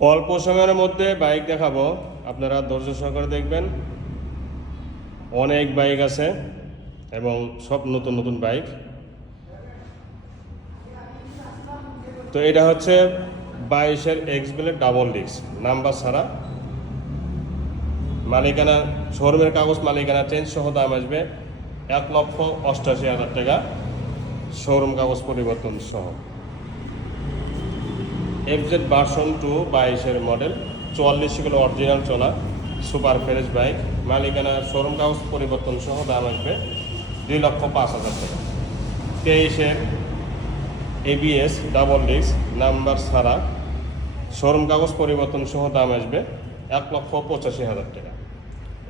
অল্প সময়ের মধ্যে বাইক দেখাবো। আপনারা ধৈর্য সহকারে দেখবেন। অনেক বাইক আছে এবং সব নতুন নতুন বাইক। তো এটা হচ্ছে বাইশের এক্স বেলের ডাবল ডিস্ক, নাম্বার ছাড়া। মালিকানা, শোরুমের কাগজ মালিকানা চেঞ্জ সহ দাম আসবে এক লক্ষ অষ্টাশি হাজার টাকা। শোরুম কাগজ পরিবর্তন সহ। এফজেড ভার্সন টু বাইশের মডেল চুয়াল্লিশ কিলো অরিজিনাল চলা সুপার ফ্রেশ বাইক মালিকানা শোরুম কাগজ পরিবর্তন সহ দাম আসবে দুই লক্ষ পাঁচ হাজার টাকা। তেইশের এবিএস ডাবল ডিস্ক নাম্বার ছাড়া শোরুম কাগজ পরিবর্তন সহ দাম আসবে এক লক্ষ পঁচাশি হাজার টাকা।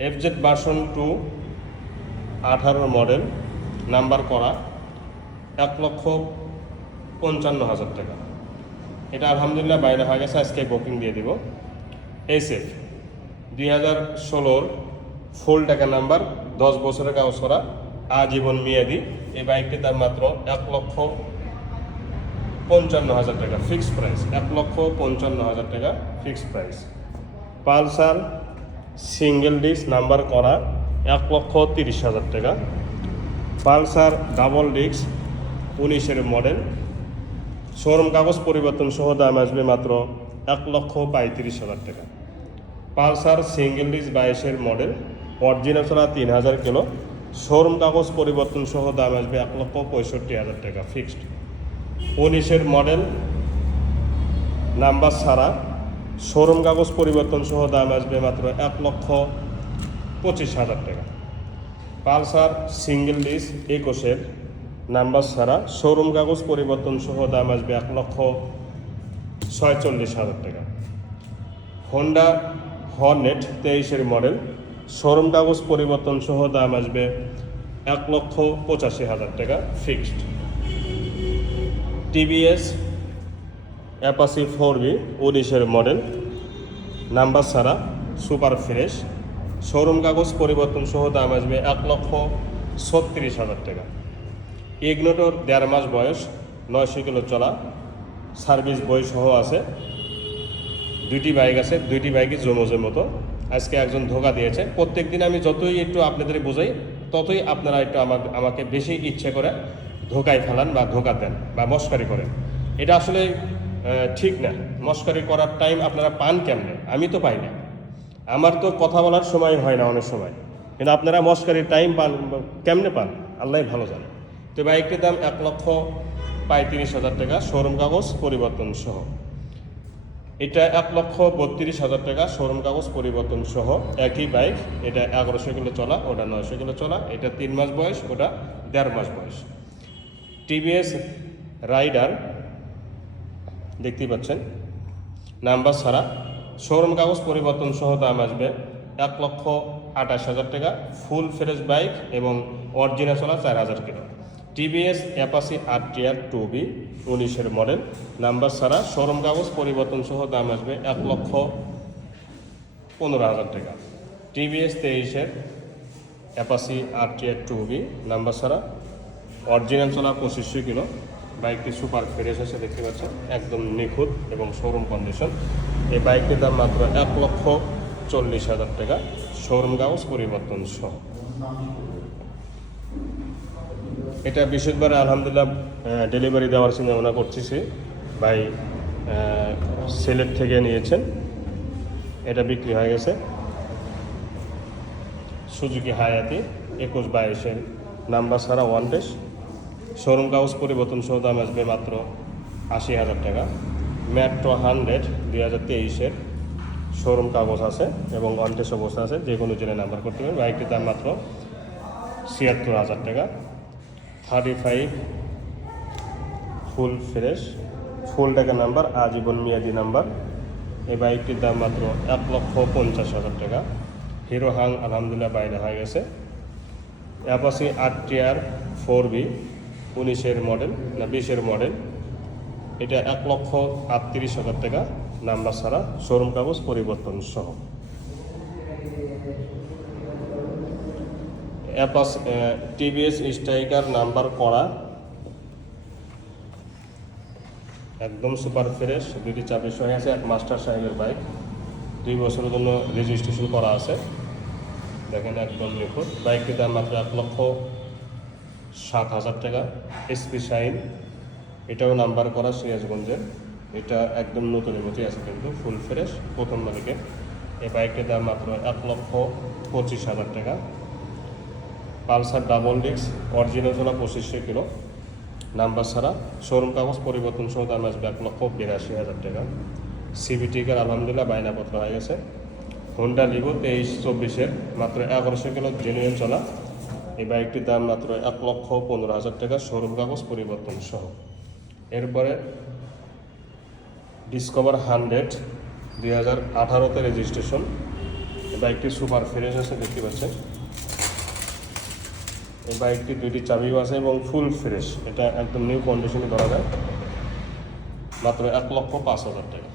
এফজেড ভার্সন টু আঠারোর মডেল নাম্বার করা এক লক্ষ পঞ্চান্ন হাজার টাকা। এটা আলহামদুলিল্লাহ বাইরে হয়ে গেছে, আজকে বুকিং দিয়ে দিব। এসএফ দুই হাজার ষোলোর ফুল টাকা নাম্বার দশ বছরের করা আজীবন মেয়াদি। এই বাইকটির দাম মাত্র এক লক্ষ পঞ্চান্ন হাজার টাকা ফিক্সড প্রাইস এক লক্ষ পঞ্চান্ন হাজার টাকা fixed price Pulsar single disc number করা এক লক্ষ তিরিশ হাজার টাকা। পালসার ডাবল ডিস্ক উনিশের মডেল শোরুম কাগজ পরিবর্তন সহ দাম আসবে মাত্র এক লক্ষ পঁয়ত্রিশ হাজার টাকা। পালসার সিঙ্গেল ডিস্ক বাইশের মডেল অরিজিনাল ছাড়া তিন হাজার কিলো। শোরুম কাগজ পরিবর্তন সহ দাম আসবে এক লক্ষ পঁয়ষট্টি হাজার টাকা ফিক্সড উনিশের মডেল, নাম্বার ছাড়া শোরুম কাগজ পরিবর্তন সহ দাম আসবে মাত্র এক লক্ষ পঁচিশ হাজার টাকা। পালসার সিঙ্গেল ডিস্ক একুশের নাম্বার ছাড়া শোরুম কাগজ পরিবর্তন সহ দাম আসবে এক লক্ষ ছয়চল্লিশ হাজার টাকা। হোন্ডা হর্নেট তেইশের মডেল, শোরুম কাগজ পরিবর্তন সহ দাম আসবে এক লক্ষ পঁচাশি হাজার টাকা fixed TVS Apache four V উনিশের মডেল, নাম্বার ছাড়া সুপার ফ্রেশ। শোরুম কাগজ পরিবর্তন সহ দাম আসবে এক লক্ষ ছত্রিশ হাজার টাকা। ইগনোটোর দেড় মাস বয়স, নয়শো কিলো চলা, সার্ভিস বই সহ আছে। দুইটি বাইক আছে, দুইটি বাইকই জমজের মতো। আজকে একজন ধোকা দিয়েছে। প্রত্যেক দিন আমি যতই একটু আপনাদের বোঝাই, ততই আপনারা একটু আমাকে আমাকে বেশি ইচ্ছে করে ধোকায় ফেলান বা ধোকা দেন বা মস্কারি করেন। এটা আসলে ঠিক না। মস্কারি করার টাইম আপনারা পান কেমনে? আমি তো পাই না। আমার তো কথা বলার সময় হয় না অনেক সময়। কিন্তু আপনারা মস্কারির টাইম পান, কেমনে পান? আল্লাহ ভালো জানে। তো বাইকটির দাম এক লক্ষ পঁয়ত্রিশ হাজার টাকা, শোরুম কাগজ, পরিবর্তন সহ। এটা এক লক্ষ বত্রিশ হাজার টাকা, শোরুম কাগজ, পরিবর্তন সহ। একই বাইক, এটা এগারোশো কিলো চলা, ওটা নয়শো কিলো চলা, এটা তিন মাস বয়স, ওটা দেড় মাস বয়স। টিভিএস রাইডার, দেখতে পাচ্ছেন, নাম্বার ছাড়া। শোরুম কাগজ, পরিবর্তন সহ দাম আসবে এক লক্ষ আঠাশ হাজার টাকা, ফুল ফ্রেশ বাইক এবং অরিজিনাল চলা চার হাজার kilo. TVS Apache R TR two V উনিশের মডেল। নাম্বার ছাড়া শোরুম কাগজ পরিবর্তন সহ দাম আসবে এক লক্ষ পনেরো হাজার টাকা। টিভিএস তেইশের Apache R TR two V number ছাড়া অরিজিনাল চলা পঁচিশশো কিলো। বাইকটি সুপার ফ্রেশ আছে, দেখতে পাচ্ছেন, একদম নিখুঁত এবং শোরুম কন্ডিশন। এই বাইকটির দাম মাত্র এক লক্ষ চল্লিশ হাজার টাকা। শোরুম কাগজ পরিবর্তন সহ এটা বিশেষবার আলহামদুলিল্লাহ ডেলিভারি দেওয়ার চিন্তা ভাবনা করতেছি। ভাই সিলেট থেকে নিয়েছেন। এটা বিক্রি হয়ে গেছে। সুজুকি হায়াতি, একুশ বাইশের নাম্বার ছাড়া ওয়ান টেস শোরুম কাগজ পরিবর্তন সহ দাম আসবে মাত্র আশি হাজার টাকা। মেট্রো হান্ড্রেড দুই হাজার তেইশের শোরুম কাগজ আছে এবং ওয়ান টেস অবস্থা আছে। যে কোনো জেনে নাম্বার করতে পারেন। বাইকটির দাম মাত্র ছিয়াত্তর হাজার টাকা। Thirty five full fresh full টাকা নাম্বার আজীবন মেয়াদি নাম্বার এই বাইকটির দাম মাত্র এক লক্ষ পঞ্চাশ হাজার টাকা। হিরো হাং আলহামদুলিল্লাহ, বাইরে হয়ে গেছে। Apache R TR four V উনিশের মডেল না, বিশের মডেল এটা এক লক্ষ আটত্রিশ হাজার টাকা নাম্বার ছাড়া শোরুম কাগজ পরিবর্তন সহ। অ্যাপাস টিভিএস স্ট্রাইকার নাম্বার করা। একদম সুপার ফ্রেশ, দুইটি চাবি সহ আছে, এক মাস্টার সাহেবের বাইক। দুই বছরের জন্য রেজিস্ট্রেশন করা আছে। দেখেন একদম নিখুঁত। বাইকটির দাম মাত্র এক লক্ষ সাত হাজার টাকা। এসপি শাইন এটাও নাম্বার করা সিরাজগঞ্জের। এটা একদম নতুনের মতোই আছে কিন্তু ফুল ফ্রেশ প্রথম মালিকের। এই বাইকটির দাম মাত্র এক লক্ষ পঁচিশ হাজার টাকা। পালসার ডাবল ডিস্ক, অরিজিনাল তোলা পঁচিশশো কিলো। নাম্বার ছাড়া শোরুম কাগজ পরিবর্তন সহ দাম আসবে এক লক্ষ বিরাশি হাজার টাকা। সিবিটিকার আলহামদুলিল্লাহ বায়নাপত্র হয়ে গেছে। হোন্ডা লিগো তেইশ চব্বিশের, মাত্র এগারোশো কিলো জেনুইন চলা। এই বাইকটির দাম মাত্র এক লক্ষ পনেরো হাজার টাকা শোরুম কাগজ পরিবর্তন সহ। এরপরে ডিসকভার হান্ড্রেড দুই হাজার আঠারোতে রেজিস্ট্রেশন বাইকটি সুপার ফ্রেশ আছে, দেখতে পাচ্ছেন। এই বাইকটি দুইটি চাবিও আছে এবং ফুল ফ্রেশ এটা একদম নিউ কন্ডিশনে ধরা যায়। মাত্র এক লক্ষ পাঁচ হাজার টাকা।